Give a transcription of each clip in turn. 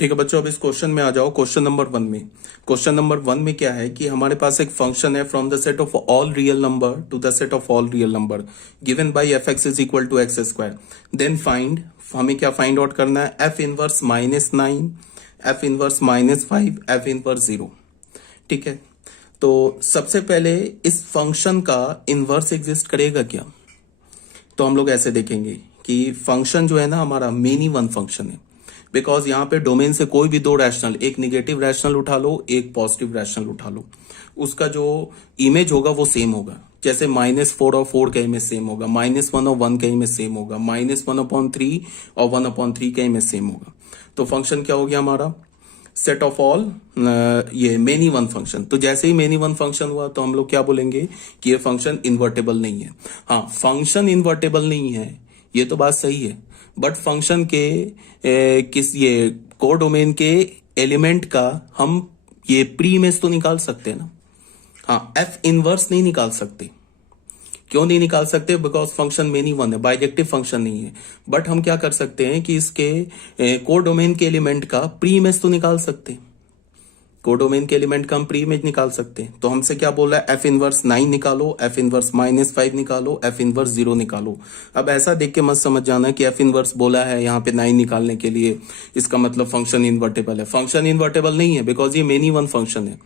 ठीक है बच्चों, अब इस क्वेश्चन में आ जाओ। क्वेश्चन नंबर 1 में, क्वेश्चन नंबर 1 में क्या है कि हमारे पास एक फंक्शन है from the set of all real number to the set of all real number given by f x is equal to x square. Then find, हमें क्या फाइंड आउट करना है, f inverse -9, f inverse -5, f inverse 0। ठीक है, तो सबसे पहले इस फंक्शन का इनवर्स एग्जिस्ट करेगा क्या? तो हम लोग ऐसे देखेंगे कि फंक्शन जो है ना हमारा मेनी वन फंक्शन है, बिकॉज यहाँ पे डोमेन से कोई भी दो रैशनल, एक निगेटिव रैशनल उठा लो, एक पॉजिटिव रैशनल उठा लो, उसका जो इमेज होगा वो सेम होगा। जैसे -4 और 4 का इमेज सेम होगा, -1 और 1 का इमेज सेम होगा, -1/3 और 1/3 का इमेज सेम होगा। तो फंक्शन क्या हो गया हमारा, सेट ऑफ ऑल ये मेनी वन फंक्शन। तो जैसे ही मेनी वन फंक्शन हुआ तो हम लोग क्या बोलेंगे कि ये फंक्शन इन्वर्टेबल नहीं है। हाँ, फंक्शन इन्वर्टेबल नहीं है ये तो बात सही है, बट फंक्शन के किस ये कोर डोमेन के एलिमेंट का हम ये प्री इमेज तो निकाल सकते हैं ना। हाँ, एफ इनवर्स नहीं निकाल सकते। क्यों नहीं निकाल सकते? बिकॉज फंक्शन मेनी वन है, बाइजेक्टिव फंक्शन नहीं है। बट हम क्या कर सकते हैं कि इसके कोर डोमेन के एलिमेंट का प्री इमेज तो निकाल सकते हैं। कोर डोमेन के एलिमेंट का हम प्री इमेज निकाल सकते हैं। तो हमसे क्या बोल रहा है, एफ इनवर्स 9 निकालो, एफ इनवर्स -5 निकालो, एफ इनवर्स 0 निकालो। अब ऐसा देख के मत समझ जाना कि एफ इनवर्स बोला है यहाँ पे 9 निकालने के लिए, इसका मतलब फंक्शन इन्वर्टेबल है। फंक्शन इन्वर्टेबल नहीं है बिकॉज ये मेनी वन फंक्शन है,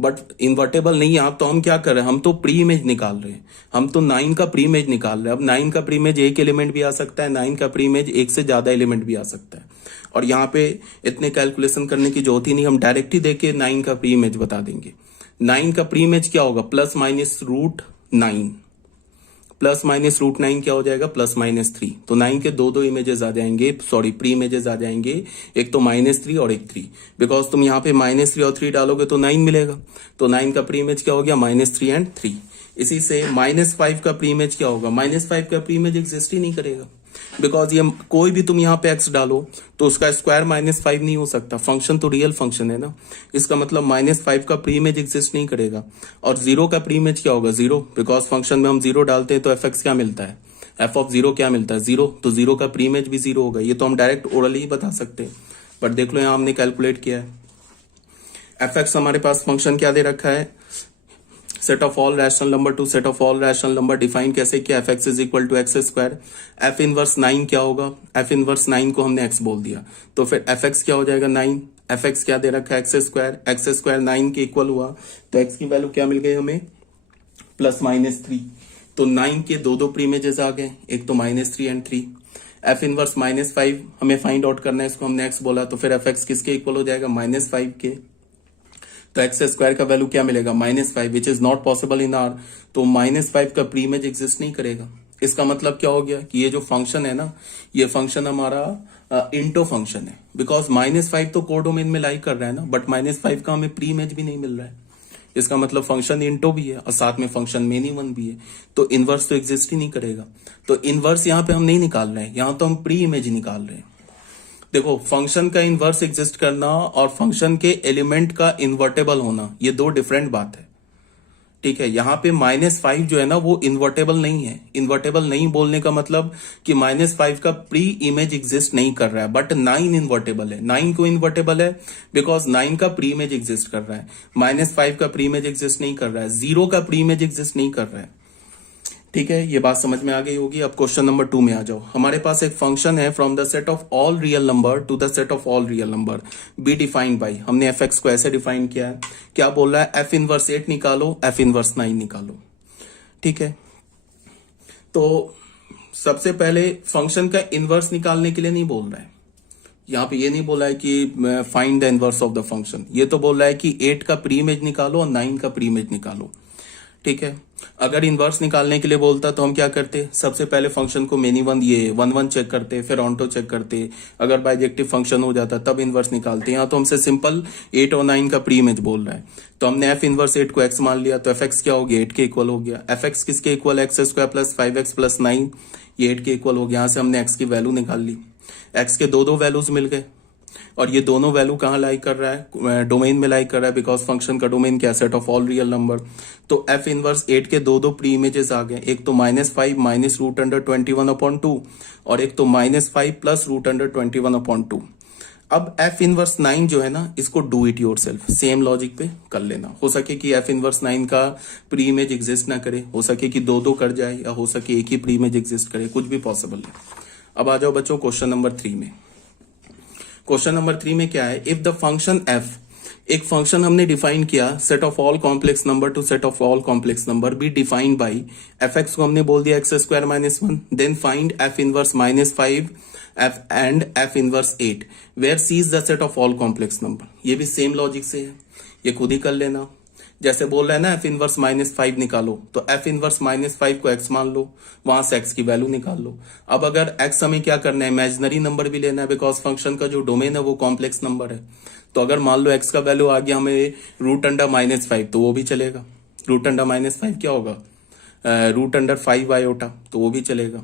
बट इन्वर्टेबल नहीं है। आप तो हम क्या कर रहे हैं, हम तो प्री इमेज निकाल रहे हैं, हम तो 9 का प्री इमेज निकाल रहे हैं। अब 9 का प्री इमेज एक एलिमेंट भी आ सकता है, 9 का प्री इमेज एक से ज्यादा एलिमेंट भी आ सकता है। और यहाँ पे इतने कैलकुलेशन करने की जरूरत ही नहीं, हम डायरेक्ट ही देके 9 का प्री इमेज बता देंगे। 9 का प्री इमेज क्या होगा, +-√9, +-√9 क्या हो जाएगा, +-3। तो 9 के दो इमेजेस आ जाएंगे, सॉरी प्री इमेजेस आ जाएंगे, एक तो -3 और एक 3। बिकॉज तुम यहाँ पे -3 और 3 डालोगे तो 9 मिलेगा। तो 9 का प्री इमेज क्या हो गया, -3 एंड 3। इसी से -5 का प्री इमेज क्या होगा, -5 का प्री इमेज एग्जिस्ट ही नहीं करेगा। बिकॉज ये कोई भी तुम यहाँ पे x डालो तो उसका स्क्वायर -5 नहीं हो सकता, फंक्शन तो रियल फंक्शन है ना। इसका मतलब -5 का प्री इमेज एग्जिस्ट नहीं करेगा। और 0 का प्री इमेज क्या होगा, 0, बिकॉज फंक्शन में हम 0 डालते हैं तो एफ एक्स क्या मिलता है, एफ ऑफ 0 क्या मिलता है, 0। तो 0 का प्री इमेज भी 0 होगा। ये तो हम डायरेक्ट ओरली ही बता सकते हैं, बट देख लो यहाँ हमने कैलकुलेट किया है। एफ एक्स हमारे पास फंक्शन क्या दे रखा है, set of all rational number to set of all rational number. Define कैसे किया, f x is equal to x square. F inverse 9 क्या होगा, एफ इनवर्स 9 को हमने एक्स बोल दिया, तो फिर एफ एक्स क्या हो जाएगा 9। एफ एक्स क्या दे रखा है, एक्स स्क्वायर 9 के इक्वल हुआ, तो एक्स की वैल्यू क्या मिल गई हमें, +-3। तो 9 के दो प्री इमेजेस आ गए, एक तो -3 एंड 3। एफ इनवर्स -5 हमें फाइंड आउट करना है, इसको हमने एक्स बोला, तो फिर एफ एक्स किसके इक्वल हो जाएगा, -5 के। तो एक्स स्क्वायर का वैल्यू क्या मिलेगा, -5, which is not possible in are. तो -5 का प्री इमेज एग्जिस्ट नहीं करेगा। इसका मतलब क्या हो गया कि ये जो फंक्शन है ना, ये फंक्शन हमारा इंटो फंक्शन है, बिकॉज -5 तो कोर डोमेन में लाई कर रहा है ना, बट -5 का हमें प्री इमेज भी नहीं मिल रहा है। इसका मतलब फंक्शन इंटो भी है और साथ में फंक्शन मेनी वन भी है, तो इनवर्स तो एग्जिस्ट ही नहीं करेगा। तो इनवर्स यहाँ पे हम नहीं निकाल रहे हैं, यहाँ तो हम प्री इमेज निकाल रहे हैं। देखो, फंक्शन का इन्वर्स एग्जिस्ट करना और फंक्शन के एलिमेंट का इन्वर्टेबल होना, ये दो डिफरेंट बात है। ठीक है, यहाँ पे -5 जो है ना वो इन्वर्टेबल नहीं है। इन्वर्टेबल नहीं बोलने का मतलब कि -5 का प्री इमेज एग्जिस्ट नहीं कर रहा है, बट 9 इन्वर्टेबल है। 9 क्यों इन्वर्टेबल है, बिकॉज 9 का प्री इमेज एग्जिस्ट कर रहा है, -5 का प्री इमेज एग्जिस्ट नहीं कर रहा है, 0 का प्री इमेज एग्जिस्ट नहीं कर रहा है। ठीक है, ये बात समझ में आ गई होगी। अब क्वेश्चन नंबर 2 में आ जाओ। हमारे पास एक फंक्शन है from the set of all real number to the set of all real number be defined by, हमने एफ एक्स को ऐसे डिफाइन किया है। क्या बोल रहा है, एफ इनवर्स 8 निकालो, एफ इनवर्स 9 निकालो। ठीक है, तो सबसे पहले फंक्शन का इनवर्स निकालने के लिए नहीं बोल रहा है, यहाँ पे ये नहीं बोला है कि find the inverse of the function, ये तो बोल रहा है कि 8 का प्री इमेज निकालो और 9 का प्री इमेज निकालो। ठीक है, अगर इनवर्स निकालने के लिए बोलता तो हम क्या करते, सबसे पहले फंक्शन को मेनी वन ये 1 चेक करते, फिर ऑन्टो चेक करते, अगर बाइजेक्टिव फंक्शन हो जाता तब इनवर्स निकालते। यहाँ तो हमसे सिंपल 8 और 9 का प्री इमेज बोल रहा है, तो हमने एफ इनवर्स 8 को एक्स मान लिया, तो एफ एक्स क्या हो गया, 8 के इक्वल हो गया। एफ एक्स किसके equal, x square plus 5x plus 9, ये 8 के इक्वल हो गया। यहाँ से हमने एक्स की वैल्यू निकाल ली, एक्स के दो वैल्यूज मिल गए, और ये दोनों वैल्यू कहाँ लाई कर रहा है, डोमेन में लाई कर रहा है, बिकॉज फंक्शन का डोमेन क्या, set of all real number. तो एफ इनवर्स 8 के दो प्री इमेजेस आ गए, एक तो -5 -√21/2 और एक तो -5 +√21/2। अब एफ इनवर्स 9 जो है ना, इसको do it your self, same logic पे कर लेना। हो सके कि एफ इनवर्स 9 का प्री इमेज एग्जिस्ट ना करे, हो सके कि दो दो कर जाए, या हो सके एक ही प्री इमेज एग्जिस्ट करे, कुछ भी पॉसिबल है। अब आ जाओ बच्चों क्वेश्चन नंबर 3 में। क्वेश्चन नंबर 3 में क्या है, इफ द फंक्शन एफ, एक फंक्शन हमने डिफाइन किया, set of all complex number to set of all complex number be defined by F x को हमने बोल दिया x square minus 1, then find f inverse -5 f and f inverse 8 where c is the set of all complex number. ये भी same logic से है, ये खुद ही कर लेना। जैसे बोल रहा है ना एफ इनवर्स -5 निकालो, तो एफ इनवर्स -5 को एक्स मान लो, वहां से एक्स की वैल्यू निकाल लो। अब अगर एक्स हमें क्या करना है, इमेजिनरी नंबर भी लेना है, बिकॉज फंक्शन का जो डोमेन है वो कॉम्प्लेक्स नंबर है। तो अगर मान लो एक्स का वैल्यू आ गया हमें √5, तो वो भी चलेगा। √5 क्या होगा, √5 आयोटा, तो वो भी चलेगा,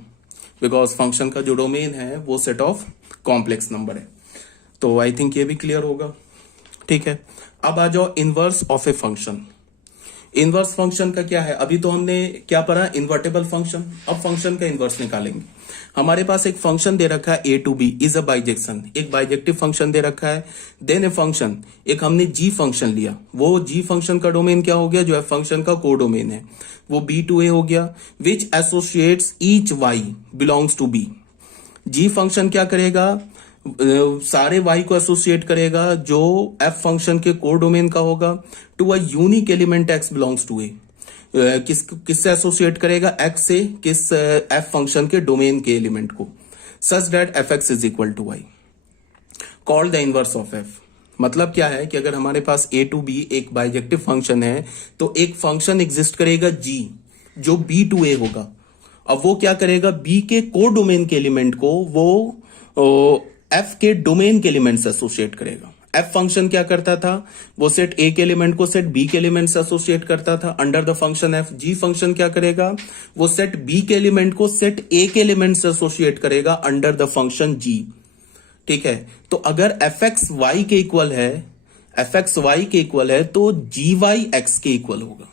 बिकॉज फंक्शन का जो डोमेन है वो सेट ऑफ कॉम्प्लेक्स नंबर है। तो आई थिंक ये भी क्लियर होगा, ठीक है। अब आ जाओ inverse of a function. Inverse function का क्या है, अभी तो हमने क्या पढ़ा, इन्वर्टेबल फंक्शन। अब फंक्शन का इनवर्स निकालेंगे। हमारे पास एक फंक्शन दे रखा है A to B is a bijection, एक बाइजेक्टिव फंक्शन दे रखा है। देन ए फंक्शन, एक हमने जी फंक्शन लिया, वो जी फंक्शन का डोमेन क्या हो गया, जो एफ फंक्शन का कोडोमेन है वो बी टू ए हो गया, which associates each Y belongs to B. G function क्या करेगा, सारे y को एसोसिएट करेगा जो f फंक्शन के कोर डोमेन का होगा, to a unique element x belongs to A. किससे एसोसिएट करेगा, x से किस f फंक्शन के डोमेन के एलिमेंट को, such that fx is equal to y। Called the inverse of f। मतलब क्या है कि अगर हमारे पास a टू b एक बाइजेक्टिव फंक्शन है, तो एक फंक्शन एग्जिस्ट करेगा g जो b टू a होगा। अब वो क्या करेगा, b के कोर डोमेन के एलिमेंट को वो f के डोमेन के एलिमेंट से एसोसिएट करेगा। f फंक्शन क्या करता था, वो सेट a के एलिमेंट को सेट b के एलिमेंट से एसोसिएट करता था under the function f। g function क्या करेगा, वो सेट b के एलिमेंट को सेट a के एलिमेंट से एसोसिएट करेगा अंडर द फंक्शन g, ठीक है। तो अगर fx y के इक्वल है, fx y के इक्वल है, तो gy x के इक्वल होगा,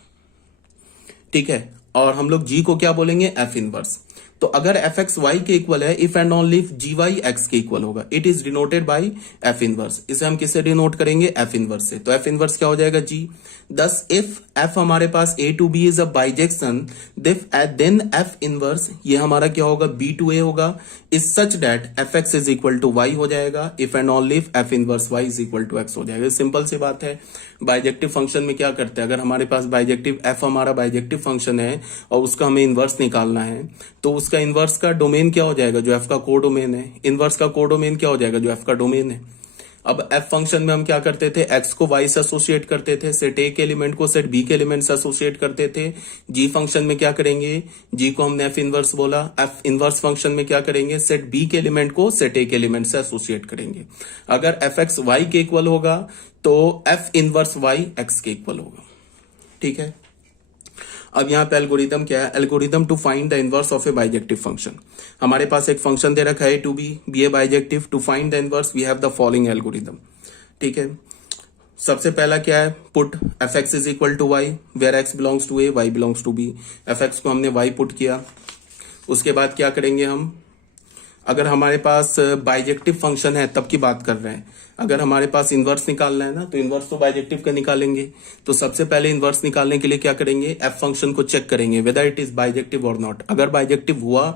ठीक है। और हम लोग g को क्या बोलेंगे, f इनवर्स। तो अगर एफ एक्स वाई के इक्वल है, if and only if g y x के इक्वल होगा, it is denoted by f inverse. इसे हम किससे डिनोट करेंगे, एफ इनवर्स से। तो एफ इनवर्स क्या हो जाएगा, जी। दस इफ एफ हमारे पास A to B is a bijection, then F inverse ये हमारा क्या होगा, बी टू ए होगा, is such that F x is equal to Y हो जाएगा, if and only if F inverse Y is equal to X हो जाएगा। Simple सी बात है। बाइजेक्टिव फंक्शन में क्या करते हैं, अगर हमारे पास बाइजेक्टिव एफ हमारा बाइजेक्टिव फंक्शन है और उसका हमें इनवर्स निकालना है, तो उसका इनवर्स का डोमेन क्या हो जाएगा, जो एफ का को डोमेन है। इनवर्स का को डोमेन क्या हो जाएगा, जो एफ का डोमेन है। अब एफ फंक्शन में हम क्या करते थे, एक्स को वाई से एसोसिएट करते थे, सेट ए के एलिमेंट को सेट बी के एलिमेंट से एसोसिएट करते थे। जी फंक्शन में क्या करेंगे, जी को हमने एफ इनवर्स बोला। एफ इनवर्स फंक्शन में क्या करेंगे, सेट बी के एलिमेंट को सेट ए के एलिमेंट से एसोसिएट करेंगे। अगर एफ एक्स वाई के इक्वल होगा, तो एफ इनवर्स वाई एक्स के इक्वल होगा, ठीक है। अब यहाँ पे एल्गोरिदम क्या है, algorithm to find the inverse of a bijective function. हमारे पास एक फंक्शन दे रखा है to be a bijective, to find the inverse we have the following algorithm, ठीक है। सबसे पहला क्या है, put f x is equal to y, where x belongs to a y belongs to b. F x को हमने Y put किया। उसके बाद क्या करेंगे हम, अगर हमारे पास बाइजेक्टिव फंक्शन है तब की बात कर रहे हैं, अगर हमारे पास इनवर्स निकालना है ना, तो इनवर्स तो बाइजेक्टिव का निकालेंगे। तो सबसे पहले इनवर्स निकालने के लिए क्या करेंगे, एफ फंक्शन को चेक करेंगे वेदर इट इज बाइजेक्टिव और नॉट। अगर बाइजेक्टिव हुआ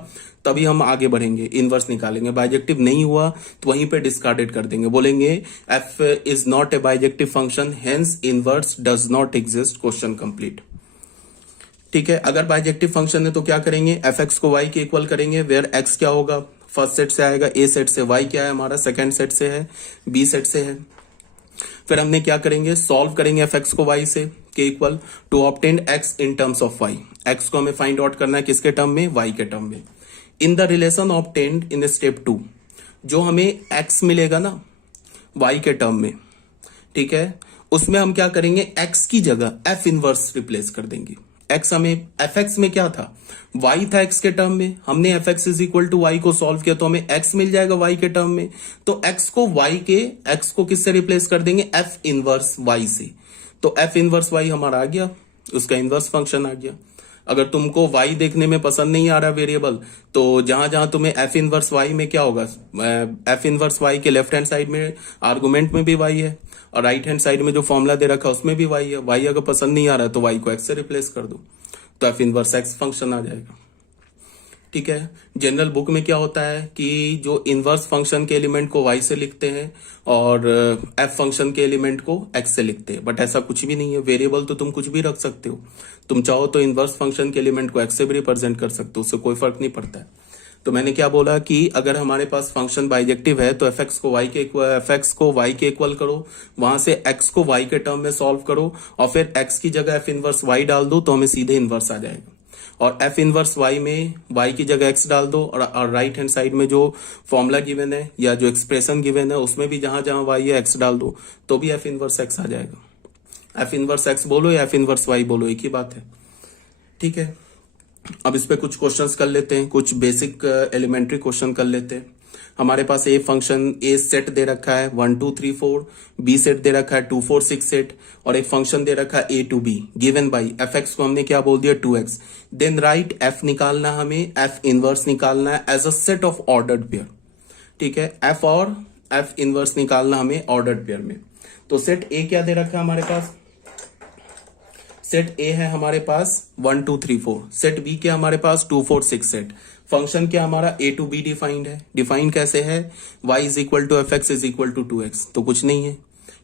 तभी हम आगे बढ़ेंगे, इनवर्स निकालेंगे। बाइजेक्टिव नहीं हुआ तो वहीं पे डिस्कार्डेड कर देंगे, बोलेंगे F is not a bijective function, hence inverse does not exist, question complete, ठीक है। अगर बाइजेक्टिव फंक्शन है तो क्या करेंगे, एफ एक्स को वाई के इक्वल करेंगे, वेयर एक्स क्या होगा, फर्स्ट सेट से आएगा ए सेट से, वाई क्या है हमारा सेकंड सेट से है, बी सेट से है। फिर हमने क्या करेंगे, सॉल्व करेंगे एफ एक्स को वाई से के equal to obtain x in terms of y. X को हमें फाइंड आउट करना है किसके टर्म में, वाई के टर्म में। In the relation obtained in step 2, जो हमें एक्स मिलेगा ना वाई के टर्म में, ठीक है, उसमें हम क्या करेंगे, एक्स की जगह एफ इनवर्स रिप्लेस कर देंगे। एक्स हमें एफ एक्स में क्या था, वाई था एक्स के टर्म में, हमने f x is equal to y को सॉल्व किया तो हमें एक्स मिल जाएगा वाई के टर्म में। तो एक्स को एक्स को किससे रिप्लेस कर देंगे, एफ इनवर्स वाई से। तो एफ इनवर्स वाई हमारा आ गया, उसका इनवर्स फंक्शन आ गया। अगर तुमको y देखने में पसंद नहीं आ रहा वेरिएबल, तो जहां जहां तुम्हें f इनवर्स y में क्या होगा, f इनवर्स y के लेफ्ट हैंड साइड में आर्गुमेंट में भी y है, और राइट हैंड साइड में जो फॉर्मूला दे रखा है उसमें भी y है। y अगर पसंद नहीं आ रहा है तो y को x से रिप्लेस कर दो, तो f इनवर्स x फंक्शन आ जाएगा। ठीक है। जनरल बुक में क्या होता है कि जो इनवर्स फंक्शन के एलिमेंट को y से लिखते हैं और f फंक्शन के एलिमेंट को x से लिखते हैं, बट ऐसा कुछ भी नहीं है। वेरिएबल तो तुम कुछ भी रख सकते हो, तुम चाहो तो इनवर्स फंक्शन के एलिमेंट को x से भी रिप्रेजेंट कर सकते हो, उससे कोई फर्क नहीं पड़ता है। तो मैंने क्या बोला कि अगर हमारे पास फंक्शन बाइजेक्टिव है तो fx को y के इक्वल करो, वहां से x को y के टर्म में सॉल्व करो, और फिर x की जगह f इनवर्स y डाल दो तो हमें सीधे इनवर्स आ जाएगा। और f इनवर्स y में y की जगह x डाल दो, और राइट हैंड साइड में जो फॉर्मूला गिवन है या जो एक्सप्रेशन गिवन है उसमें भी जहां जहां y है x डाल दो, तो भी f इनवर्स x आ जाएगा। f इनवर्स x बोलो या f इनवर्स y बोलो, एक ही बात है। ठीक है। अब इस पे कुछ क्वेश्चंस कर लेते हैं, कुछ बेसिक एलिमेंट्री क्वेश्चन कर लेते हैं। हमारे पास ए फंक्शन ए सेट दे रखा है 1 2 3 4, बी सेट दे रखा है 2 4 6 8, और एक फंक्शन दे रखा है A to B given by F x को हमने क्या बोल दिया 2x। देन राइट एफ निकालना, हमें एफ इनवर्स निकालना है as a set of ordered pair. ठीक है, एफ और एफ इनवर्स निकालना हमें ऑर्डर्ड पेयर में। तो सेट ए क्या दे रखा है हमारे पास, सेट ए है हमारे पास 1 2 3 4, सेट बी क्या हमारे पास 2 4 6 8। फंक्शन क्या हमारा ए टू बी डिफाइंड है, डिफाइंड कैसे है, y is equal to f x is equal to 2x। तो कुछ नहीं है,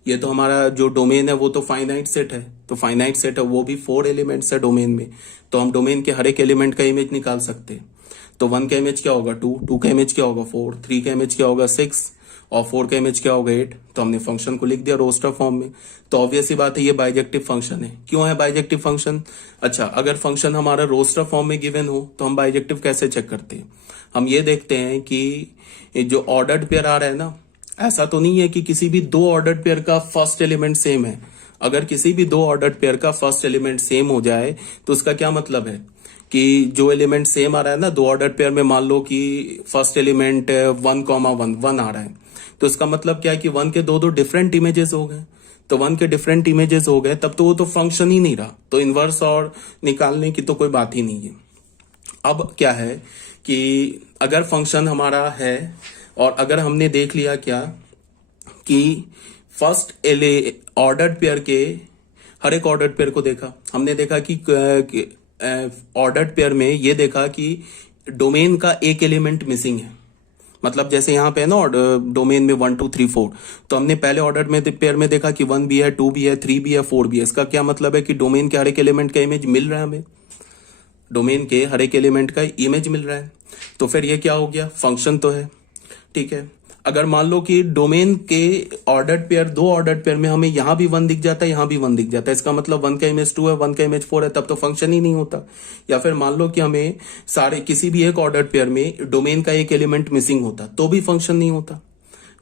ये तो हमारा जो डोमेन है वो तो फाइनाइट सेट है, तो फाइनाइट सेट है, वो भी 4 एलिमेंट्स है डोमेन में, तो हम डोमेन के हर एक एलिमेंट का इमेज निकाल सकते हैं। तो 1 का इमेज क्या होगा 2, 2 का इमेज क्या होगा 4, 3 का इमेज क्या होगा 6, और 4 का इमेज क्या होगा 8। तो हमने फंक्शन को लिख दिया रोस्टर फॉर्म में। तो ऑब्वियस ही बात है ये बाइजेक्टिव फंक्शन है। क्यों है बाइजेक्टिव फंक्शन? अच्छा, अगर फंक्शन हमारा रोस्टर फॉर्म में गिवन हो तो हम बाइजेक्टिव कैसे चेक करते हैं? हम ये देखते हैं कि जो ऑर्डर्ड पेयर आ रहा है ना, ऐसा तो नहीं है कि किसी भी दो ऑर्डर्ड पेयर का फर्स्ट एलिमेंट सेम है। अगर किसी भी दो ऑर्डर्ड पेयर का फर्स्ट एलिमेंट सेम हो जाए तो उसका क्या मतलब है कि जो एलिमेंट सेम आ रहा है ना दो ऑर्डर्ड पेयर में, मान लो कि फर्स्ट एलिमेंट 1,1 आ रहा है, तो इसका मतलब क्या है कि 1 के दो डिफरेंट इमेजेस हो गए। तो 1 के डिफरेंट इमेजेस हो गए तब तो वो तो फंक्शन ही नहीं रहा, तो इनवर्स और निकालने की तो कोई बात ही नहीं है। अब क्या है कि अगर फंक्शन हमारा है और अगर हमने देख लिया क्या कि फर्स्ट ऑर्डर्ड पेयर के हर एक ऑर्डर्ड पेयर को देखा, हमने देखा कि ऑर्डर्ड पेयर में ये देखा कि डोमेन का एक एलिमेंट मिसिंग है। मतलब जैसे यहाँ पे है ना डोमेन में 1 2 3 4, तो हमने पहले ऑर्डर में पेयर में देखा कि 1 भी है, 2 भी है, 3 भी है, 4 भी है। इसका क्या मतलब है कि डोमेन के हर एक एलिमेंट का इमेज मिल रहा है, हमें डोमेन के हर एक एलिमेंट का इमेज मिल रहा है। तो फिर ये क्या हो गया, फंक्शन तो है। ठीक है, अगर मान लो कि डोमेन के ऑर्डर्ड पेयर दो ऑर्डर्ड पेयर में हमें यहां भी 1 दिख जाता है, यहां भी 1 दिख जाता है, इसका मतलब 1 का इमेज 2 है, 1 का इमेज 4 है, तब तो फंक्शन ही नहीं होता। या फिर मान लो कि हमें सारे किसी भी एक ऑर्डर्ड पेयर में डोमेन का एक एलिमेंट मिसिंग होता तो भी फंक्शन नहीं होता।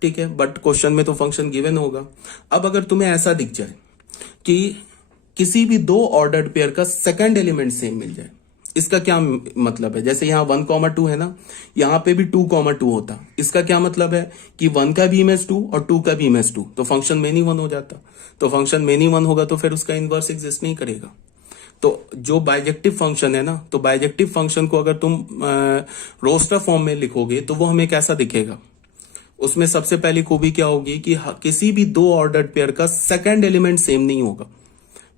ठीक है, बट क्वेश्चन में तो फंक्शन गिवन होगा। अब अगर तुम्हें ऐसा दिख जाए कि किसी भी दो ऑर्डर्ड पेयर का सेकंड एलिमेंट सेम मिल जाए, इसका क्या मतलब है? जैसे यहाँ 1,2 है ना, यहाँ पे भी 2,2 होता, इसका क्या मतलब है कि 1 का भी इमेज 2 और 2 का भी इमेज 2, तो फंक्शन मेनी 1 हो जाता। तो फंक्शन मेनी 1 होगा तो फिर उसका इनवर्स एग्जिस्ट नहीं करेगा। तो जो बाइजेक्टिव फंक्शन है ना, तो बाइजेक्टिव फंक्शन को अगर तुम रोस्टर फॉर्म में लिखोगे तो वो हमें कैसा दिखेगा? उसमें सबसे पहली खूबी क्या होगी कि किसी भी दो ऑर्डर्ड पेयर का सेकंड एलिमेंट सेम नहीं होगा।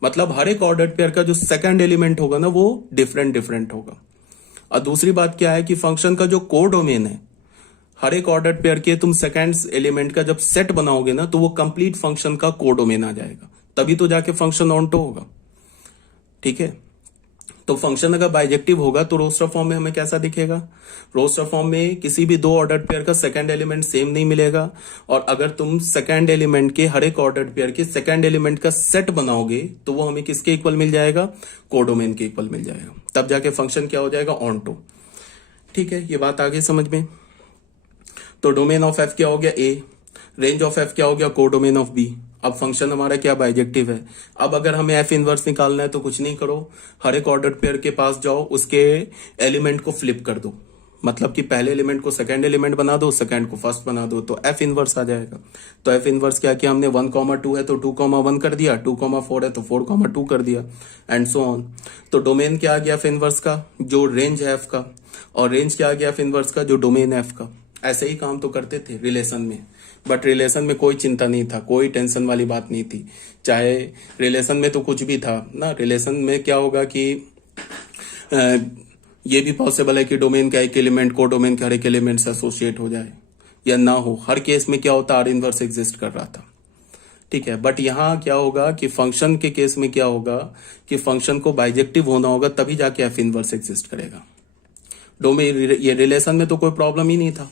मतलब हर एक ऑर्डर्ड पेयर का जो सेकंड एलिमेंट होगा ना वो डिफरेंट होगा। और दूसरी बात क्या है कि फंक्शन का जो कोडोमेन है, हर एक ऑर्डर्ड पेयर के तुम सेकंड एलिमेंट का जब सेट बनाओगे ना तो वो कंप्लीट फंक्शन का कोडोमेन आ जाएगा, तभी तो जाके फंक्शन ऑनटो होगा। ठीक है, तो फंक्शन अगर बाइजेक्टिव होगा तो रोस्टर फॉर्म में हमें कैसा दिखेगा? रोस्टर फॉर्म में किसी भी दो ऑर्डर्ड पेयर का सेकंड एलिमेंट सेम नहीं मिलेगा, और अगर तुम सेकंड एलिमेंट के हर एक ऑर्डर्ड पेयर के सेकंड एलिमेंट का सेट बनाओगे तो वो हमें किसके इक्वल मिल जाएगा? कोडोमेन के इक्वल मिल जाएगा, तब जाके फंक्शन क्या हो जाएगा? ऑनटो। ठीक है, ये बात आगे समझ में। तो डोमेन ऑफ एफ क्या हो गया? ए। रेंज ऑफ एफ क्या हो गया? Codomain of b. अब फंक्शन हमारा क्या बाइजेक्टिव है। अब अगर हमें एफ इनवर्स निकालना है तो कुछ नहीं करो, हर एक ऑर्डर्ड पेयर के पास जाओ, उसके एलिमेंट को फ्लिप कर दो। मतलब कि पहले एलिमेंट को सेकंड एलिमेंट बना दो, सेकंड को फर्स्ट बना दो, तो एफ इनवर्स आ जाएगा। तो एफ इनवर्स क्या किया हमने, 1,2 है तो 2,1 कर दिया, 2,4 है तो 4,2 कर दिया, एंड सो ऑन। तो डोमेन क्या आ गया एफ इनवर्स का, जो रेंज है एफ का, और रेंज क्या आ गया एफ इनवर्स का, जो डोमेन है एफ का। ऐसे ही काम तो करते थे रिलेशन में, बट रिलेशन में कोई चिंता नहीं था, कोई टेंशन वाली बात नहीं थी। चाहे रिलेशन में तो कुछ भी था ना, रिलेशन में क्या होगा कि ये भी पॉसिबल है कि डोमेन का एक एलिमेंट को डोमेन के हर एक एलिमेंट से एसोसिएट हो जाए या ना हो। हर केस में क्या होता, आर इनवर्स एग्जिस्ट कर रहा था, ठीक है। बट यहां क्या होगा कि फंक्शन के केस में क्या होगा कि फंक्शन को बाइजेक्टिव होना होगा, तभी जाके एफ इनवर्स एग्जिस्ट करेगा। डोमेन ये रिलेशन में तो कोई प्रॉब्लम ही नहीं था,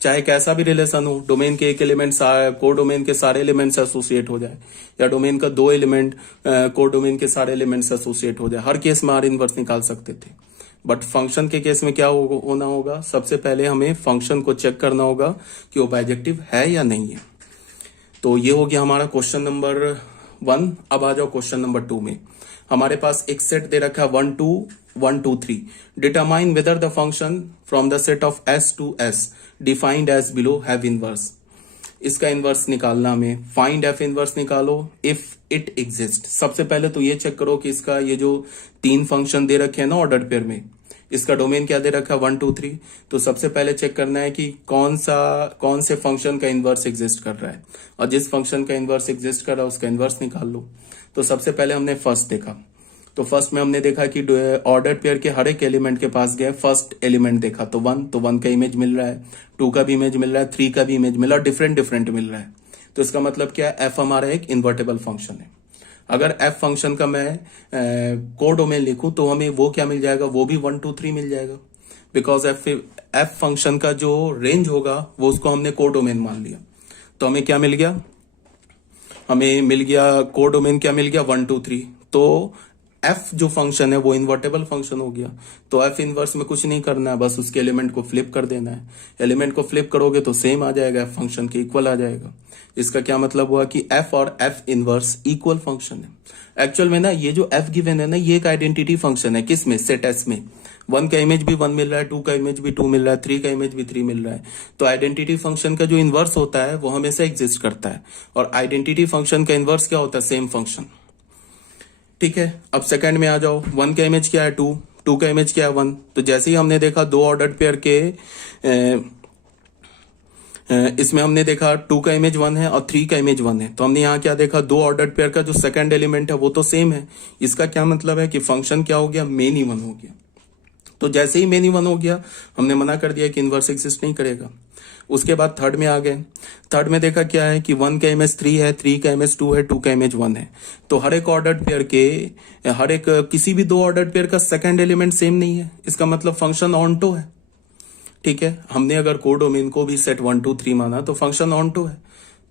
चाहे कैसा भी रिलेशन हो, डोमेन के एक एलिमेंट को डोमेन के सारे एलिमेंट से एसोसिएट हो जाए, या डोमेन का 2 एलिमेंट को डोमेन के सारे एलिमेंट से एसोसिएट हो जाए, हर केस में आर इनवर्स निकाल सकते थे। बट फंक्शन के केस में क्या होना होगा, सबसे पहले हमें फंक्शन को चेक करना होगा कि वो बाइजेक्टिव है या नहीं है। तो ये हो गया हमारा क्वेश्चन नंबर 1। अब आ जाओ क्वेश्चन नंबर 2 में। हमारे पास एक सेट दे रखा है 1 2 1 2 3। Determine whether the function from the set of S to S defined as below have inverse. इसका इनवर्स निकालना हमें, फाइंड एफ इनवर्स निकालो इफ इट एग्जिस्ट। सबसे पहले तो ये चेक करो कि इसका ये जो 3 फंक्शन दे रखे हैं ना ऑर्डर पेयर में, इसका डोमेन क्या दे रखा है 1 2 3। तो सबसे पहले चेक करना है कि कौन से फंक्शन का इनवर्स एग्जिस्ट कर रहा है, और जिस फंक्शन का इनवर्स एग्जिस्ट कर रहा है उसका इनवर्स निकाल लो। तो सबसे पहले हमने फर्स्ट देखा, तो फर्स्ट में हमने देखा कि ऑर्डर पेयर के हर एक एलिमेंट के पास गए, फर्स्ट एलिमेंट देखा तो 1, तो 1 का इमेज मिल रहा है, 2 का भी इमेज मिल रहा है, 3 का भी इमेज मिल रहा है, डिफरेंट मिल रहा है। तो इसका मतलब क्या है, एफ हमारा एक इन्वर्टेबल फंक्शन है। अगर एफ फंक्शन का मैं कोडोमेन लिखूं तो हमें वो क्या मिल जाएगा, वो भी 1 2 3 मिल जाएगा, बिकॉज एफ फंक्शन का जो रेंज होगा वो उसको हमने कोडोमेन मान लिया। तो हमें क्या मिल गया, हमें मिल गया कोडोमेन क्या मिल गया 1 2 3। तो एफ जो फंक्शन है वो इन्वर्टेबल फंक्शन हो गया। तो एफ इनवर्स में कुछ नहीं करना है, बस उसके एलिमेंट को फ्लिप कर देना है। एलिमेंट को फ्लिप करोगे तो सेम आ जाएगा, एफ फंक्शन के इक्वल आ जाएगा। इसका क्या मतलब हुआ कि एफ और एफ इनवर्स इक्वल फंक्शन है। एक्चुअल में ना ये जो एफ गिवन है ना, ये एक आइडेंटिटी फंक्शन है। किस में, सेट एस में। 1 का इमेज भी 1 मिल रहा है, 2 का इमेज भी 2 मिल रहा है, 3 का इमेज भी 3 मिल रहा है। तो आइडेंटिटी फंक्शन का जो इनवर्स होता है वो हमेशा एग्जिस्ट करता है, और आइडेंटिटी फंक्शन का इनवर्स क्या होता है, सेम फंक्शन, ठीक है। अब सेकंड में आ जाओ, 1 का इमेज क्या है 2, 2 का इमेज क्या है 1। तो जैसे ही हमने देखा 2 ऑर्डर्ड पेयर के इसमें हमने देखा 2 का इमेज 1 है और 3 का इमेज 1 है, तो हमने यहाँ क्या देखा, 2 ऑर्डर्ड पेयर का जो सेकंड एलिमेंट है वो तो सेम है। इसका क्या मतलब है कि फंक्शन क्या हो गया, मेन ही 1 हो गया। तो जैसे ही मेन ही 1 हो गया, हमने मना कर दिया कि इनवर्स एग्जिस्ट नहीं करेगा। उसके बाद थर्ड में आ गए। थर्ड में देखा क्या है कि 1 का इमेज 3 है, 3 का इमेज 2 है, 2 का इमेज 1 है। तो हर एक ऑर्डर्ड पेयर के हर एक किसी भी 2 ऑर्डर्ड पेयर का सेकंड एलिमेंट सेम नहीं है, इसका मतलब फंक्शन ऑनटो है, ठीक है। हमने अगर कोडोमेन को भी सेट 1 2 3 माना तो फंक्शन ऑनटो है,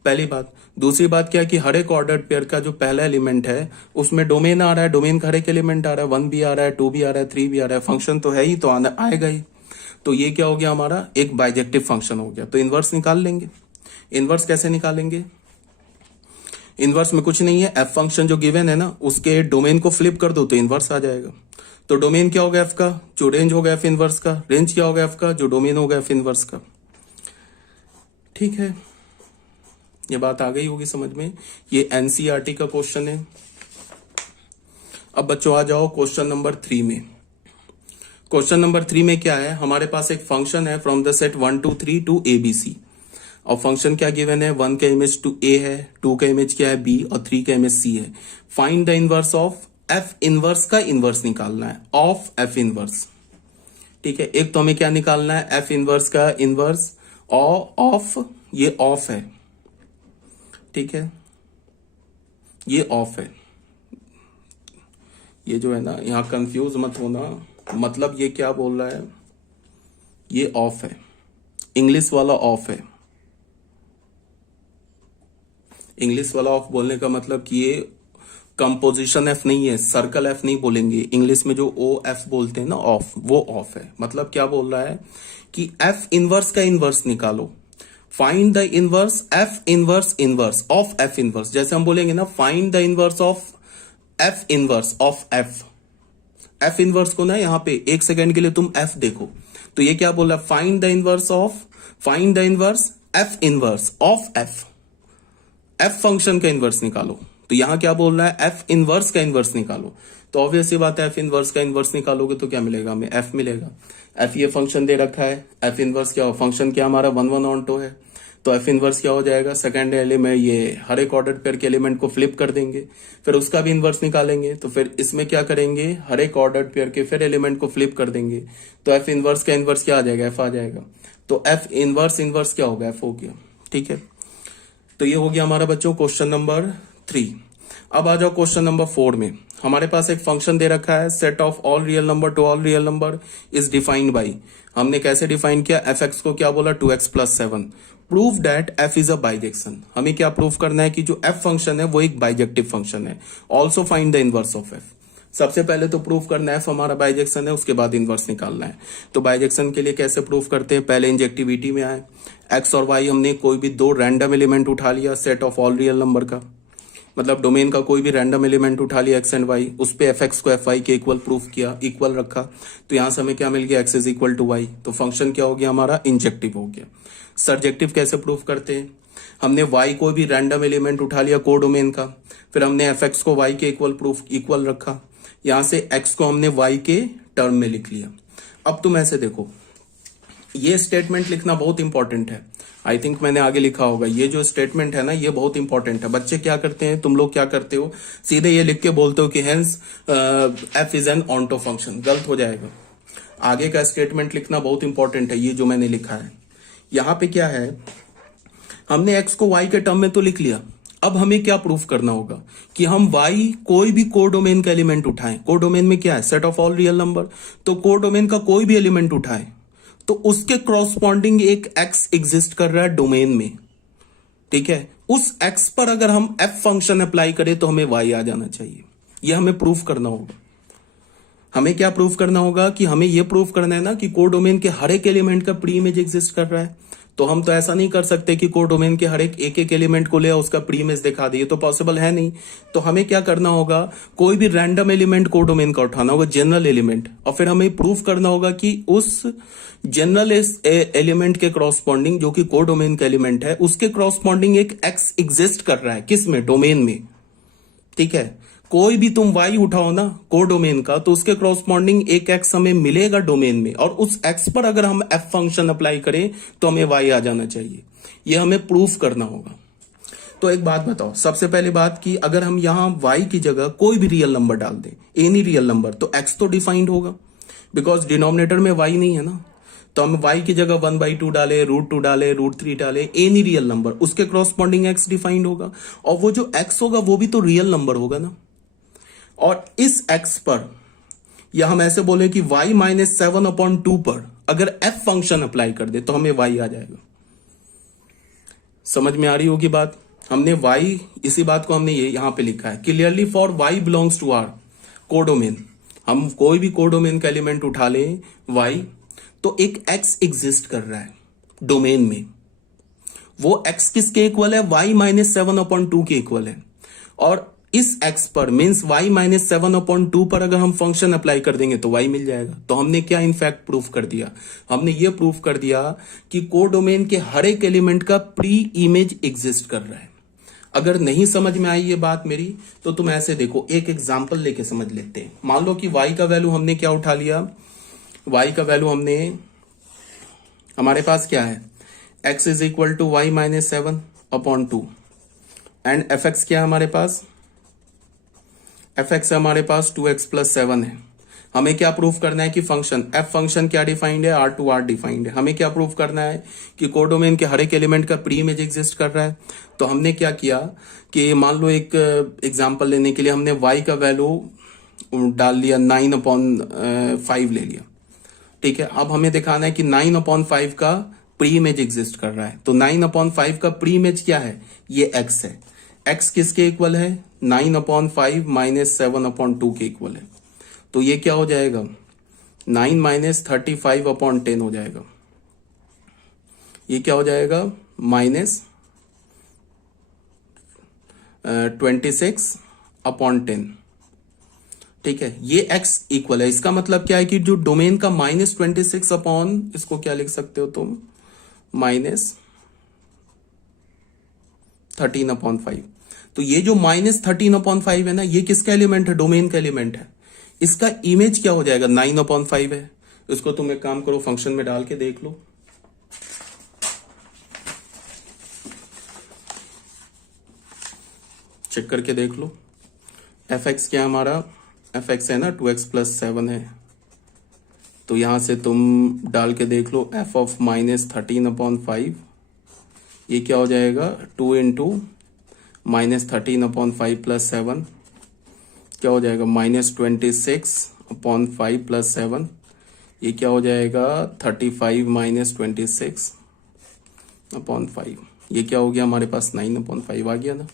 पहली बात। दूसरी बात क्या है कि हर एक ऑर्डर्ड पेयर का जो पहला एलिमेंट है उसमें डोमेन आ रहा है, डोमेन का हर एक एलिमेंट आ रहा है, 1 भी आ रहा है, 2 भी आ रहा है, 3 भी आ रहा है, फंक्शन तो है ही, तो आएगा ही। तो ये क्या हो गया, हमारा एक बाइजेक्टिव फंक्शन हो गया। तो इनवर्स निकाल लेंगे। इनवर्स कैसे निकालेंगे, इनवर्स में कुछ नहीं है, एफ फंक्शन जो गिवन है ना उसके डोमेन को फ्लिप कर दो तो इनवर्स आ जाएगा। तो डोमेन क्या होगा एफ का, जो रेंज होगा एफ इनवर्स का, रेंज क्या होगा एफ का, जो डोमेन होगा एफ इनवर्स का, ठीक है। ये बात आ गई होगी समझ में। ये एनसीईआरटी का क्वेश्चन है। अब बच्चों आ जाओ क्वेश्चन नंबर 3 में। क्वेश्चन नंबर 3 में क्या है, हमारे पास एक फंक्शन है from the set 1 2 3 to ABC, और फंक्शन क्या गिवन है, 1 का इमेज टू A है, 2 का इमेज क्या है B, और 3 का इमेज C है। Find the inverse of F inverse का इनवर्स निकालना है, ऑफ F इनवर्स, ठीक है। एक तो हमें क्या निकालना है, F इनवर्स का इनवर्स ऑफ, ये ऑफ है, ठीक है, ये ऑफ है। ये जो है ना, यहां कंफ्यूज मत होना, मतलब ये क्या बोल रहा है, ये ऑफ है, इंग्लिश वाला ऑफ है। इंग्लिश वाला ऑफ बोलने का मतलब कि ये कंपोजिशन एफ नहीं है, सर्कल एफ नहीं बोलेंगे। इंग्लिश में जो ओ एफ बोलते हैं ना ऑफ, वो ऑफ है। मतलब क्या बोल रहा है कि एफ इनवर्स का इनवर्स निकालो, find the inverse F inverse inverse of F inverse. जैसे हम बोलेंगे ना, find the inverse of F inverse of F. F inverse को ना यहाँ पे एक सेकंड के लिए तुम एफ देखो, तो ये क्या बोला, find the inverse F inverse of F function का इनवर्स निकालो। तो यहां क्या बोल रहा है, एफ इनवर्स का इनवर्स निकालो। तो ऑब्वियस सी बात है, एफ इनवर्स का इनवर्स निकालोगे तो क्या मिलेगा हमें, एफ मिलेगा। एफ ये फंक्शन दे रखा है, एफ इनवर्स क्या हो, फंक्शन क्या हमारा 1 1 ऑन 2 है, तो एफ इनवर्स क्या हो जाएगा, सेकंड एलिमेंट ये हर एक ऑर्डर पेयर के एलिमेंट को फ्लिप कर देंगे, फिर उसका भी इनवर्स निकालेंगे। तो फिर इसमें क्या करेंगे, हर एक ऑर्डर पेयर के फिर एलिमेंट को फ्लिप कर देंगे, तो एफ इनवर्स का इनवर्स क्या आ जाएगा, एफ आ जाएगा। तो एफ इनवर्स क्या होगा, एफ हो गया। ठीक है, तो ये हो गया हमारा बच्चों क्वेश्चन नंबर 3। अब आ जाओ क्वेश्चन नंबर 4 में। हमारे पास एक फंक्शन दे रखा है, set of all real number to all real number is defined by, हमने कैसे डिफाइन किया, एफ एक्स को क्या बोला, 2x + 7। Prove that F is a bijection, हमें क्या प्रूव करना है कि जो एफ फंक्शन है वो एक बाइजेक्टिव फंक्शन है। Also find the inverse of F, सबसे पहले तो प्रूव करना है एफ हमारा बाइजेक्शन है, उसके बाद इनवर्स निकालना है। तो बाइजेक्शन के लिए कैसे प्रूव करते हैं, पहले इंजेक्टिविटी में आए, एक्स और वाई हमने कोई भी दो रैंडम एलिमेंट उठा लिया set of all real number का, मतलब डोमेन का कोई भी रैंडम एलिमेंट उठा लिया एक्स एंड वाई, उस पे एफ एक्स को एफ वाई के इक्वल प्रूफ किया, इक्वल रखा, तो यहां से हमें क्या मिल गया, x is equal to y. तो फंक्शन क्या हो गया हमारा, इंजेक्टिव हो गया। सर्जेक्टिव कैसे प्रूफ करते हैं, हमने वाई को भी रैंडम एलिमेंट उठा लिया कोडोमेन का, फिर हमने एफ एक्स को वाई के इक्वल रखा, यहां से एक्स को हमने वाई के टर्म में लिख लिया। अब तुम ऐसे देखो, ये स्टेटमेंट लिखना बहुत इंपॉर्टेंट है, आई थिंक मैंने आगे लिखा होगा, ये जो स्टेटमेंट है ना ये बहुत इंपॉर्टेंट है। बच्चे क्या करते हैं, तुम लोग क्या करते हो, सीधे ये लिख के बोलते हो कि hence f is N onto function, गलत हो जाएगा। आगे का स्टेटमेंट लिखना बहुत इंपॉर्टेंट है, ये जो मैंने लिखा है। यहां पे क्या है, हमने एक्स को वाई के टर्म में तो लिख लिया, अब हमें क्या प्रूफ करना होगा कि हम वाई कोई भी कोडोमेन का एलिमेंट उठाएं। कोडोमेन में क्या है, set of all real number, तो कोडोमेन का कोई भी एलिमेंट उठाएं तो उसके क्रॉसपॉन्डिंग एक एक्स एग्जिस्ट कर रहा है डोमेन में। ठीक है, उस एक्स पर अगर हम एफ फंक्शन अप्लाई करें तो हमें वाई आ जाना चाहिए, यह हमें प्रूफ करना होगा। हमें क्या प्रूफ करना होगा कि हमें यह प्रूफ करना है ना कि कोडोमेन के हर एक एलिमेंट का प्री इमेज एग्जिस्ट कर रहा है। तो हम तो ऐसा नहीं कर सकते कि कोडोमेन के हर एक एलिमेंट को ले उसका प्री इमेज दिखा दिए, तो पॉसिबल है नहीं। तो हमें क्या करना होगा, कोई भी रैंडम एलिमेंट कोडोमेन का उठाना होगा, जनरल एलिमेंट, और फिर हमें प्रूफ करना होगा कि उस जनरल एलिमेंट के क्रॉसपॉन्डिंग जो कि कोडोमेन का एलिमेंट है उसके क्रॉसपॉन्डिंग एक एक्स एग्जिस्ट कर रहा है, किसमें, डोमेन में। ठीक है, कोई भी तुम वाई उठाओ ना कोडोमेन का, तो उसके क्रॉसपॉन्डिंग एक एक्स हमें मिलेगा डोमेन में, और उस एक्स पर अगर हम एफ फंक्शन अप्लाई करें तो हमें वाई आ जाना चाहिए, यह हमें प्रूफ करना होगा। तो एक बात बताओ, सबसे पहले बात की, अगर हम यहां वाई की जगह कोई भी रियल नंबर डाल दें, एनी रियल नंबर, तो एक्स तो डिफाइंड होगा, बिकॉज डिनोमिनेटर में वाई नहीं है ना। तो हम y की जगह 1/2 डाले, √2 डाले, √3 डाले, एनी रियल नंबर, उसके क्रॉसपॉन्डिंग x डिफाइंड होगा, और वो जो x होगा वो भी तो रियल नंबर होगा ना। और इस x पर, या हम ऐसे बोले कि y - 7/2 पर अगर f फंक्शन अप्लाई कर दे तो हमें y आ जाएगा। समझ में आ रही होगी बात। हमने y, इसी बात को हमने ये यहां पे लिखा है, clearly for y belongs to r codomain, हम कोई भी कोडोमेन का एलिमेंट उठा लें y, तो एक x एग्जिस्ट कर रहा है डोमेन में, वो x किसके इक्वल है, y - 7/2 के इक्वल है। और इस x पर मींस y - 7/2 पर अगर हम फंक्शन अप्लाई कर देंगे तो y मिल जाएगा। तो हमने क्या इनफैक्ट प्रूफ कर दिया, हमने ये प्रूफ कर दिया कि कोडोमेन के हर एक एलिमेंट का प्री इमेज एग्जिस्ट कर रहा है। अगर नहीं समझ में आई ये बात मेरी, तो तुम ऐसे देखो, एक एग्जांपल लेके समझ लेते हैं। मान लो कि y का वैल्यू हमने क्या उठा लिया, y का वैल्यू हमने, हमारे पास क्या है, x is equal to y - 7/2 and f x क्या है हमारे पास, एफ एक्स हमारे पास 2x + 7 है। हमें क्या प्रूफ करना है कि फंक्शन एफ फंक्शन क्या डिफाइंड है, R2R डिफाइंड है। हमें क्या प्रूफ करना है कि कोडोमेन के हर एक एलिमेंट का प्री इमेज एग्जिस्ट कर रहा है। तो हमने क्या किया कि मान लो एक एग्जांपल लेने के लिए हमने y का वैल्यू डाल लिया 9/5 ले लिया। ठीक है, अब हमें दिखाना है कि 9/5 का प्री इमेज एग्जिस्ट कर रहा है। तो 9/5 का प्री इमेज क्या है, ये x है। x किसके इक्वल है, 9/5 - 7/2 के इक्वल है। तो ये क्या हो जाएगा, 9 - 35/10 हो जाएगा। ये क्या हो जाएगा, -26/10। ठीक है, ये x इक्वल है, इसका मतलब क्या है कि जो डोमेन का -26 अपॉन, इसको क्या लिख सकते हो तुम, -13/5। तो ये जो -13/5 है ना, ये किसका एलिमेंट है, डोमेन का एलिमेंट है। इसका इमेज क्या हो जाएगा, 9/5 है। इसको तुम एक काम करो, फंक्शन में डाल के देख लो। चेक करके देख लो, fx क्या है हमारा, fx है ना 2x+7 है। तो यहां से तुम डाल के देख लो, f ऑफ -13/5 ये क्या हो जाएगा, 2 इंटू -13/5 + 7 क्या हो जाएगा, -26/5 + 7 ये क्या हो जाएगा, 35 -26/5 ये क्या हो गया हमारे पास, 9/5 आ गया ना।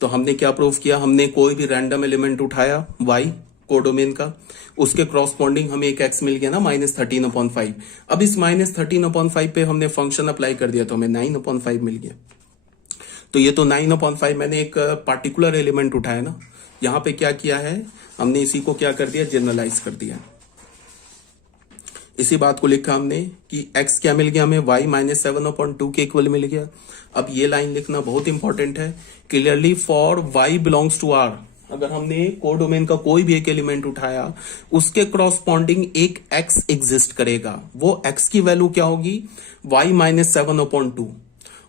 तो हमने क्या प्रूफ किया, हमने कोई भी रैंडम एलिमेंट उठाया y कोडोमेन का, उसके क्रॉसपॉन्डिंग हमें एक x मिल गया ना, -13/5। अब इस -13/5 पे हमने फंक्शन अप्लाई कर दिया तो हमें 9/5 मिल गया। तो ये तो 9/5 मैंने एक पार्टिकुलर एलिमेंट उठाया ना, यहां पे क्या किया है हमने, इसी को क्या कर दिया, जनरलाइज कर दिया। इसी बात को लिखा हमने कि x क्या मिल गया हमें, y -7/2 के इक्वल मिल गया। अब ये लाइन लिखना बहुत इंपॉर्टेंट है, clearly for y belongs to r। अगर हमने कोडोमेन का कोई भी एक एलिमेंट उठाया, उसके क्रॉसपॉन्डिंग एक x एग्जिस्ट करेगा, वो x की वैल्यू क्या होगी, y -7/2।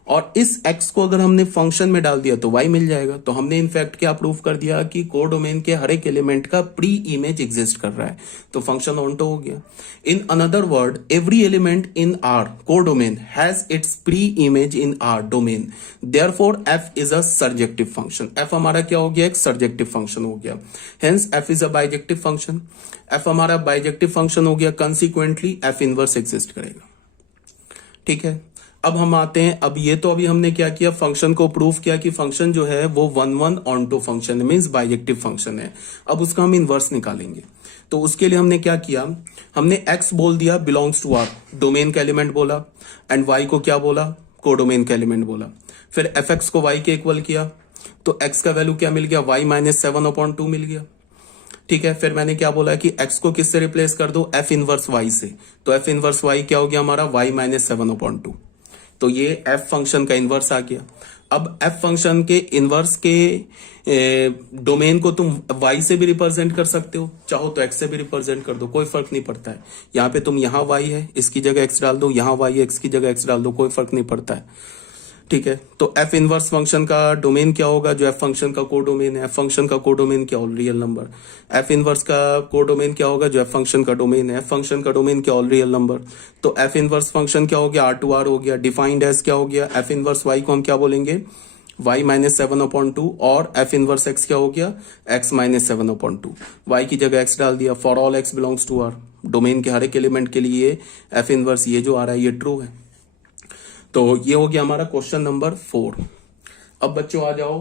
और इस x को अगर हमने फंक्शन में डाल दिया तो y मिल जाएगा। तो हमने इनफैक्ट क्या प्रूव कर दिया कि कोडोमेन के हर एक एलिमेंट का प्री इमेज एग्जिस्ट कर रहा है, तो फंक्शन ऑन्टो हो गया। In another word, every element in are codomain has its pre image in are domain, therefore f is a surjective function. f हमारा क्या हो गया, एक सर्जेक्टिव फंक्शन हो गया, hence f is a bijective function. f हमारा bijective function हो गया, कंसिक्वेंटली f इनवर्स एग्जिस्ट करेगा। ठीक है, अब हम आते हैं, अब ये तो अभी हमने क्या किया, फंक्शन को प्रूफ किया कि फंक्शन जो है वो 1-1 onto function means bijective function है। अब उसका हम इनवर्स निकालेंगे, तो उसके लिए हमने क्या किया, हमने x बोल दिया बिलोंग्स टू r, डोमेन का एलिमेंट बोला, एंड y को क्या बोला, कोडोमेन का एलिमेंट बोला। फिर fx को y के इक्वल किया, तो x का वैल्यू क्या मिल गया, y -7/2 मिल गया। ठीक है, फिर मैंने क्या बोला कि x को किससे रिप्लेस कर दो, f इनवर्स y से। तो f इनवर्स y क्या हो गया हमारा, y -7/2। तो ये f फंक्शन का इनवर्स आ गया। अब f फंक्शन के इनवर्स के डोमेन को तुम y से भी रिप्रेजेंट कर सकते हो, चाहो तो x से भी रिप्रेजेंट कर दो, कोई फर्क नहीं पड़ता है। यहाँ पे तुम यहाँ y है, इसकी जगह x डाल दो, यहाँ y है, x की जगह x डाल दो, कोई फर्क नहीं पड़ता है। ठीक है, तो f इनवर्स फंक्शन का डोमेन क्या होगा, जो f फंक्शन का कोडोमेन है, f फंक्शन का कोडोमेन क्या, all real number. f inverse का कोडोमेन क्या होगा, जो f फंक्शन का डोमेन है, f फंक्शन का डोमेन क्या, ऑल रियल नंबर। तो f इनवर्स फंक्शन क्या हो गया, R2R हो गया, डिफाइंड एज क्या हो गया, f इनवर्स y को हम क्या बोलेंगे, y -7/2, और f इनवर्स x क्या हो गया, x -7/2। y की जगह x डाल दिया, for all x belongs to r, domain के हर एक एलिमेंट के लिए f इनवर्स ये जो आ रहा है ये ट्रू है। तो ये हो गया हमारा क्वेश्चन नंबर 4। अब बच्चों आ जाओ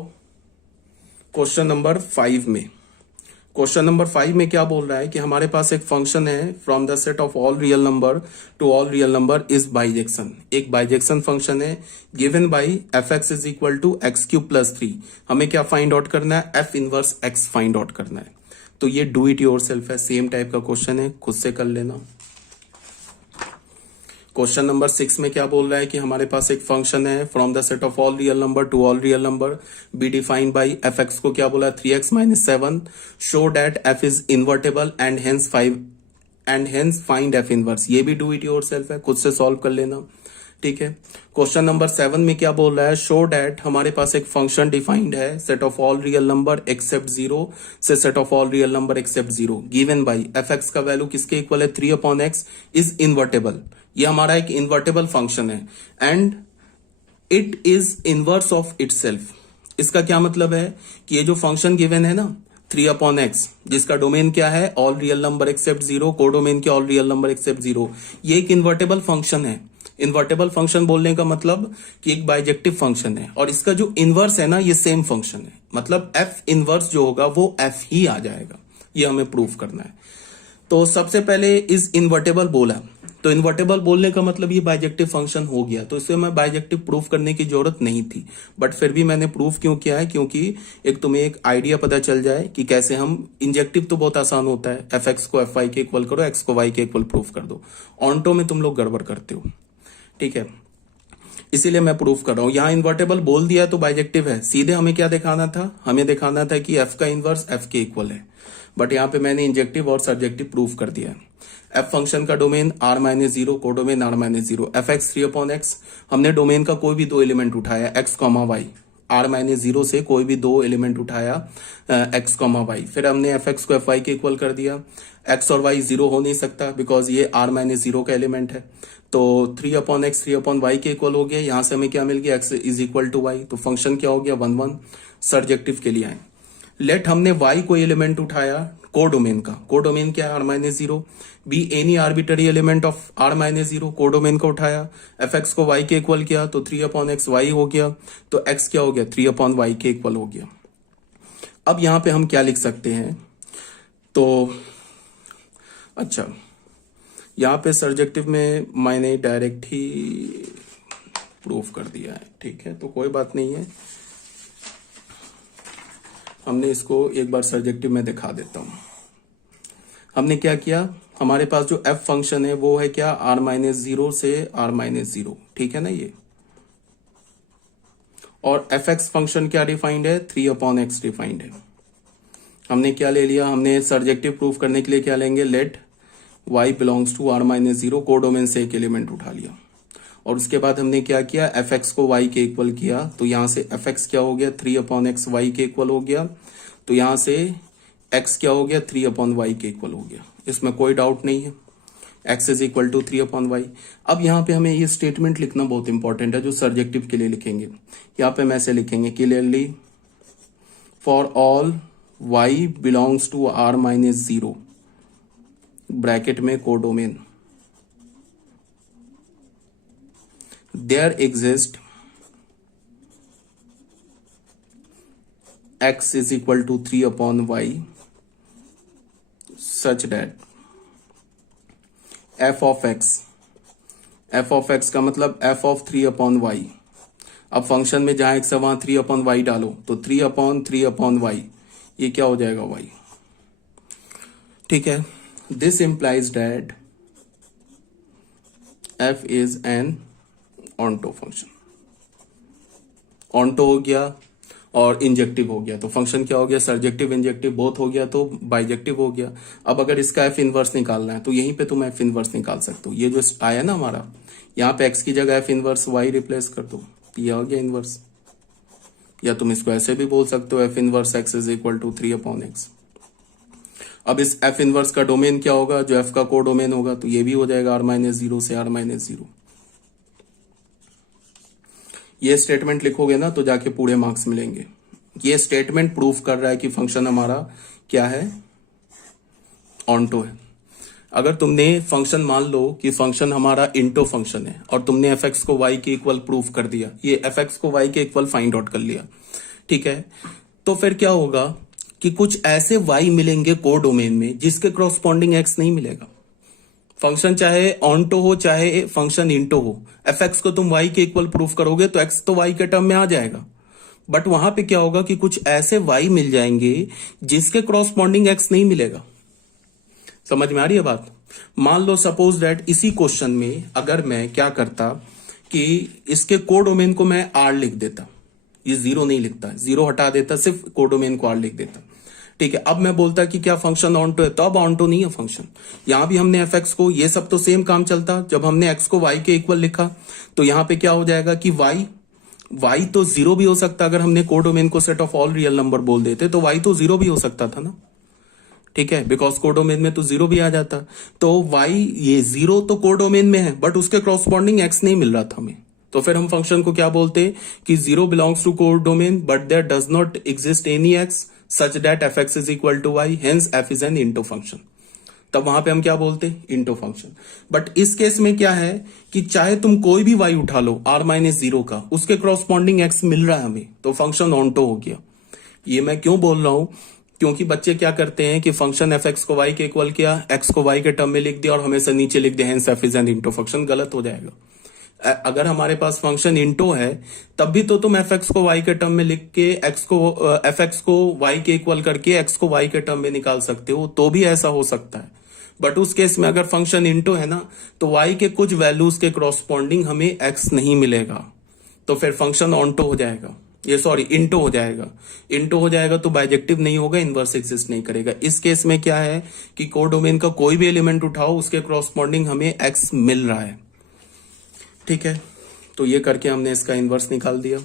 क्वेश्चन नंबर 5 में। क्वेश्चन नंबर 5 में क्या बोल रहा है कि हमारे पास एक फंक्शन है, from the set of all real number to all real number is bijection. एक बाइजेक्शन फंक्शन है, given by fx is equal to x³ + 3। हमें क्या फाइंड आउट करना है, f inverse x find out करना है। तो ये डू इट योर सेल्फ है, सेम टाइप का क्वेश्चन है, खुद से कर लेना। क्वेश्चन नंबर 6 में क्या बोल रहा है कि हमारे पास एक फंक्शन है, from the set of all real number to all real number be defined by fx को क्या बोला, 3x - 7, show that f is invertible and hence find f inverse. ये भी डू इट योर सेल्फ है, खुद से solve कर लेना। ठीक है, क्वेश्चन नंबर 7 में क्या बोल रहा है, शो डेट हमारे पास एक फंक्शन डिफाइंड है, set of all real number except 0 से set of all real number except 0, given by fx का वैल्यू किसके इक्वल है, 3/x इज इन्वर्टेबल। ये हमारा एक इन्वर्टेबल फंक्शन है and it is inverse of itself. इसका क्या मतलब है कि ये जो फंक्शन गिवन है ना 3/x, जिसका डोमेन क्या है, all real number except 0, codomain क्या, ऑल रियल नंबर एक्सेप्ट 0, ये एक इन्वर्टेबल फंक्शन है। इन्वर्टेबल फंक्शन बोलने का मतलब कि एक बाइजेक्टिव फंक्शन है, और इसका जो इनवर्स है ना ये सेम फंक्शन है, मतलब f इनवर्स जो होगा वो f ही आ जाएगा। ये हमें प्रूफ करना है। तो सबसे पहले इज इन्वर्टेबल बोला, तो इन्वर्टेबल बोलने का मतलब ये बाइजेक्टिव फंक्शन हो गया, तो इससे मैं बाइजेक्टिव प्रूफ करने की जरूरत नहीं थी, बट फिर भी मैंने प्रूफ क्यों किया है, क्योंकि एक तुम्हें एक आइडिया पता चल जाए कि कैसे हम, इंजेक्टिव तो बहुत आसान होता है, एफ एक्स को एफ वाई के इक्वल करो, एक्स को वाई के इक्वल प्रूफ कर दो, ऑन्टो में तुम लोग गड़बड़ करते हो, ठीक है, इसीलिए मैं प्रूफ कर रहा हूं। यहां इन्वर्टेबल बोल दिया तो बाइजेक्टिव है, सीधे हमें क्या दिखाना था, हमें दिखाना था कि एफ का इनवर्स एफ के इक्वल है, बट यहां पे मैंने इंजेक्टिव और सब्जेक्टिव प्रूफ कर दिया है। एफ फंक्शन का domain r minus zero, codomain r minus zero, f x 3/x, हमने डोमेन का कोई भी दो एलिमेंट उठाया x comma y, r minus zero से कोई भी दो एलिमेंट उठाया एक्स कॉमा वाई, फिर हमने एफ एक्स को एफ वाई के इक्वल कर दिया। एक्स और वाई जीरो हो नहीं सकता बिकॉज ये आर माइनस जीरो का एलिमेंट है, तो 3/x 3/y के इक्वल हो गया। यहां से हमें क्या मिल गया, x is equal to y, तो फंक्शन क्या हो गया 1 1। सर्जेक्टिव के लिए आए, लेट हमने y को एलिमेंट उठाया कोडोमेन का, कोडोमेन क्या है r minus zero, be any arbitrary element of r minus zero, codomain को उठाया, एफ एक्स को y के इक्वल किया तो 3/x y हो गया, तो x क्या हो गया 3/y के इक्वल हो गया। अब यहां पे हम क्या लिख सकते हैं, तो अच्छा यहां पे सर्जेक्टिव में मैंने डायरेक्ट ही प्रूफ कर दिया है, ठीक है, तो कोई बात नहीं है, हमने इसको एक बार सर्जेक्टिव में दिखा देता हूं। हमने क्या किया, हमारे पास जो f फंक्शन है वो है क्या, r माइनस जीरो से r माइनस जीरो, ठीक है ना ये, और एफ एक्स फंक्शन क्या डिफाइंड है 3/x डिफाइंड है। हमने क्या ले लिया, हमने सर्जेक्टिव प्रूफ करने के लिए क्या लेंगे, let y belongs to r minus zero, codomain से एक एलिमेंट उठा लिया, और उसके बाद हमने क्या किया, एफ एक्स को y के इक्वल किया, तो यहां से एफ एक्स क्या हो गया 3/x y के इक्वल हो गया, तो यहां से x क्या हो गया 3/y के इक्वल हो गया, इसमें कोई डाउट नहीं है, x is equal to 3/y। अब यहां पे हमें ये स्टेटमेंट लिखना बहुत इंपॉर्टेंट है जो सर्जेक्टिव के लिए लिखेंगे। यहां पे हम ऐसे लिखेंगे clearly, for all y belongs to r minus zero, bracket में codomain, there exist x is equal to 3/y such that f of x का मतलब f of 3/y। अब फंक्शन में जहां x है वहां 3/y डालो, तो 3/3/y ये क्या हो जाएगा y, ठीक है। This implies that f is an onto function, onto हो गया और इंजेक्टिव हो गया, तो फंक्शन क्या हो गया, सर्जेक्टिव इंजेक्टिव बोथ हो गया, तो बाइजेक्टिव हो गया। अब अगर इसका एफ इनवर्स निकालना है तो यहीं पे तुम एफ इनवर्स निकाल सकते हो, ये जो आया ना हमारा, यहाँ पे एक्स की जगह एफ इनवर्स वाई रिप्लेस कर दो, ये आ गया इनवर्स, या तुम इसको ऐसे भी बोल सकते हो f inverse x is equal to 3/x। अब इस एफ इनवर्स का डोमेन क्या होगा, जो एफ का को डोमेन होगा, तो ये भी हो जाएगा आर माइनस जीरो से आर माइनस जीरो। ये स्टेटमेंट लिखोगे ना तो जाके पूरे मार्क्स मिलेंगे। ये स्टेटमेंट प्रूफ कर रहा है कि फंक्शन हमारा क्या है, ऑन्टो है। अगर तुमने फंक्शन मान लो कि फंक्शन हमारा इंटो फंक्शन है और तुमने एफ एक्स को वाई के इक्वल प्रूफ कर दिया, ये एफ एक्स को वाई के इक्वल फाइंड आउट कर लिया, ठीक है, तो फिर क्या होगा कि कुछ ऐसे वाई मिलेंगे को डोमेन में जिसके क्रॉसपॉन्डिंग एक्स नहीं मिलेगा। फंक्शन चाहे ऑन्टो हो चाहे फंक्शन इंटो हो, एफ एक्स को तुम वाई के इक्वल प्रूफ करोगे तो एक्स तो वाई के टर्म में आ जाएगा, बट वहां पे क्या होगा कि कुछ ऐसे वाई मिल जाएंगे जिसके क्रॉसपॉन्डिंग एक्स नहीं मिलेगा। समझ में आ रही है बात। मान लो सपोज दैट इसी क्वेश्चन में अगर मैं क्या करता कि इसके कोडोमेन को मैं आर लिख देता, ये जीरो नहीं लिखता, जीरो हटा देता, सिर्फ कोडोमेन को आर लिख देता, ठीक है। अब मैं बोलता कि क्या फंक्शन ऑन्टो है, तो अब ऑन्टो नहीं है फंक्शन। यहां भी हमने एफ एक्स को, ये सब तो सेम काम चलता, जब हमने एक्स को वाई के इक्वल लिखा तो यहां पे क्या हो जाएगा कि वाई तो जीरो भी हो सकता, अगर हमने कोडोमेन को set of all real number बोल देते तो वाई तो जीरो भी हो सकता था ना, ठीक है, बिकॉज कोडोमेन में तो जीरो भी आ जाता। तो वाई ये जीरो तो कोडोमेन में है बट उसके क्रॉसपॉन्डिंग एक्स नहीं मिल रहा था हमें, तो फिर हम फंक्शन को क्या बोलते कि zero belongs to codomain but there does not exist any x such that F x is equal to y, hence f is an into function. तब वहां पे हम क्या बोलते, इंटो फंक्शन। बट इस केस में क्या है कि चाहे तुम कोई भी वाई उठा लो आर माइनस जीरो का, उसके क्रॉसपॉन्डिंग एक्स मिल रहा है हमें, तो फंक्शन ऑन्टो हो गया। ये मैं क्यों बोल रहा हूं क्योंकि बच्चे क्या करते हैं कि फंक्शन एफ एक्स को वाई के इक्वल किया, एक्स को वाई के टर्म में लिख दिया और हमेशा नीचे लिख दिया hence f is an into function. गलत हो जाएगा। अगर हमारे पास फंक्शन इंटो है तब भी तो तुम एफ एक्स को वाई के टर्म में लिख के एफ एक्स को वाई के इक्वल करके एक्स को वाई के टर्म में निकाल सकते हो, तो भी ऐसा हो सकता है। बट उस केस में अगर फंक्शन इंटो है ना, तो वाई के कुछ वैल्यूज के क्रॉसपॉन्डिंग हमें एक्स नहीं मिलेगा, तो फिर फंक्शन ऑन्टो हो जाएगा, ये सॉरी इंटो हो जाएगा। इंटो हो जाएगा तो बाइजेक्टिव नहीं होगा, इनवर्स एग्जिस्ट नहीं करेगा। इस केस में क्या है कि कोडोमेन का कोई भी एलिमेंट उठाओ उसके क्रॉसपॉन्डिंग हमें एक्स मिल रहा है। ठीक है, तो ये करके हमने इसका इनवर्स निकाल दिया।